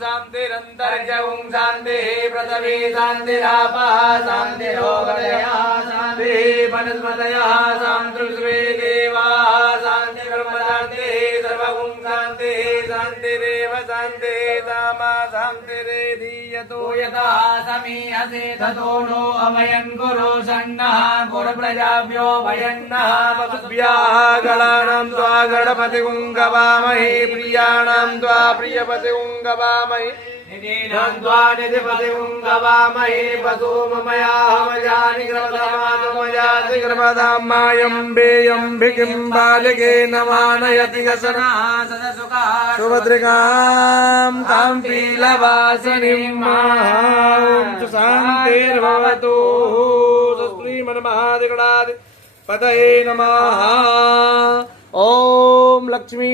शांतिरंतरिजगुं शांतिः पृथिवी शांतिरापः शांतिरोगदयः शांतिः वनस्पतयः शान्तिर्विश्वे देवाः शान्तिर्ब्रह्म शान्तिः सर्वगुं शान्तिः शान्तिरेव शान्तिः सामा शान्तिरेधीयतो यतः समीहसे ततो नो अभयं कुरु सन्नः कुरुप्रजाभ्यो भयन्नः वसुभ्यः गणानां त्वा गणपतिं गवामहे प्रियाणां त्वा प्रियपतिं गवामहे निधीनां त्वा निधिपतिं गवामहे वसुममयाहमजानि ग्रमधामातमयाति ग्रमधां मायम्बेयं भिकिं बालिकेन मानयति गसनः सदसुखा सुभद्रिकां तां पीलवासिनीं मां शान्तिर्भवतु श्रीमन्महादिगणाधिपतये नमः। ओम लक्ष्मी